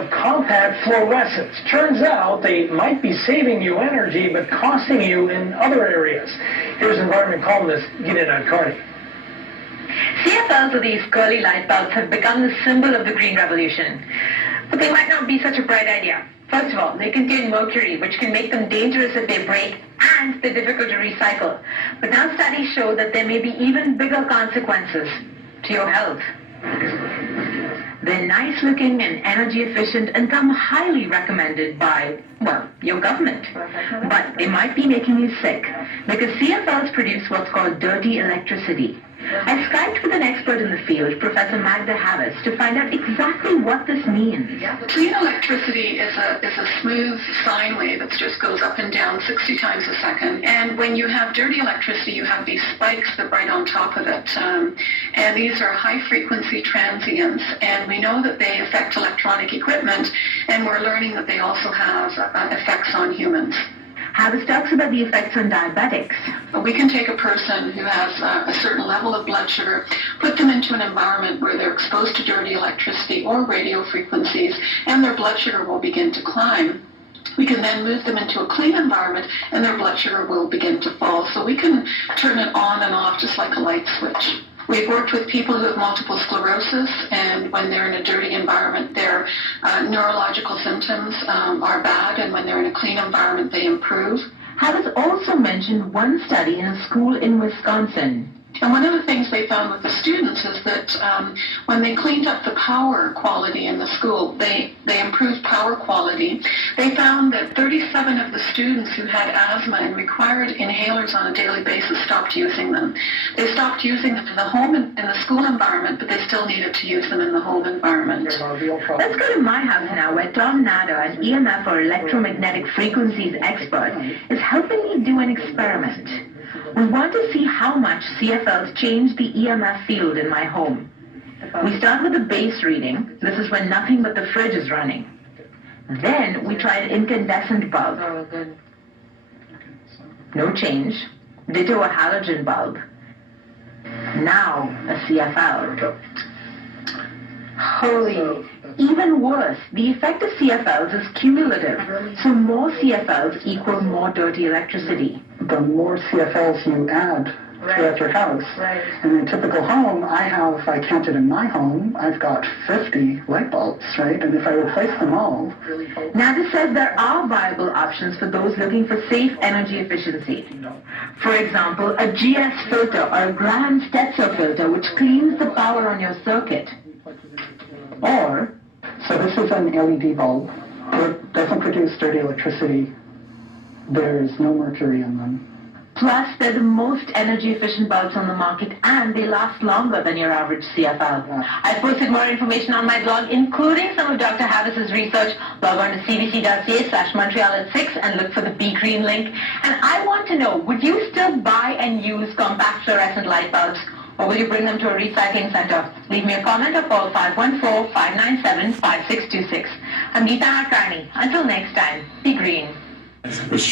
of compact fluorescents. Turns out they might be saving you energy, but costing you in other areas. Here's environment columnist Gina Carney. CFLs, or these curly light bulbs, have become the symbol of the green revolution. But they might not be such a bright idea. First of all, they contain mercury, which can make them dangerous if they break, and they're difficult to recycle. But now studies show that there may be even bigger consequences to your health. They're nice looking and energy efficient and come highly recommended by, well, your government. But they might be making you sick because CFLs produce what's called dirty electricity. I Skyped with an expert in the field, Professor Magda Harris, to find out exactly what this means. Clean electricity is a smooth sine wave that just goes up and down 60 times a second. And when you have dirty electricity, you have these spikes that right on top of it. And these are high-frequency transients. And we know that they affect electronic equipment, and we're learning that they also have effects on humans. Harris talks about the effects on diabetics. We can take a person who has a certain level of blood sugar, put them into an environment where they're exposed to dirty electricity or radio frequencies, and their blood sugar will begin to climb. We can then move them into a clean environment, and their blood sugar will begin to fall. So we can turn it on and off just like a light switch. We've worked with people who have multiple sclerosis, and when they're in a dirty environment, their neurological symptoms are bad, and when they're in a clean environment, they improve. Harris also mentioned one study in a school in Wisconsin. And one of the things they found with the students is that when they cleaned up the power quality in the school, they improved power quality. They found that 37 of the students who had asthma and required inhalers on a daily basis stopped using them. They stopped using them in the home and in the school environment, but they still needed to use them in the home environment. Let's go to my house now, where Tom Nader, an EMF or electromagnetic frequencies expert, is helping me do an experiment. We want to see how much CFLs change the EMF field in my home. We start with a base reading. This is when nothing but the fridge is running. Then we try an incandescent bulb. No change. Ditto a halogen bulb. Now a CFL. Holy. Even worse, the effect of CFLs is cumulative. So more CFLs equal more dirty electricity. The more CFLs you add throughout your house. In a typical home, I counted in my home, I've got 50 light bulbs, right? And if I replace them all... Nader says there are viable options for those looking for safe energy efficiency. For example, a GS filter or a Graham Stetzer filter which cleans the power on your circuit. Or... So this is an LED bulb. It doesn't produce dirty electricity. There's no mercury in them. Plus, they're the most energy-efficient bulbs on the market, and they last longer than your average CFL. I've posted more information on my blog, including some of Dr. Harris's research. Log on to cbc.ca/Montreal at 6 and look for the Be Green link. And I want to know, would you still buy and use compact fluorescent light bulbs, or will you bring them to a recycling center? Leave me a comment or call 514-597-5626. I'm G.I.K. Until next time, be green.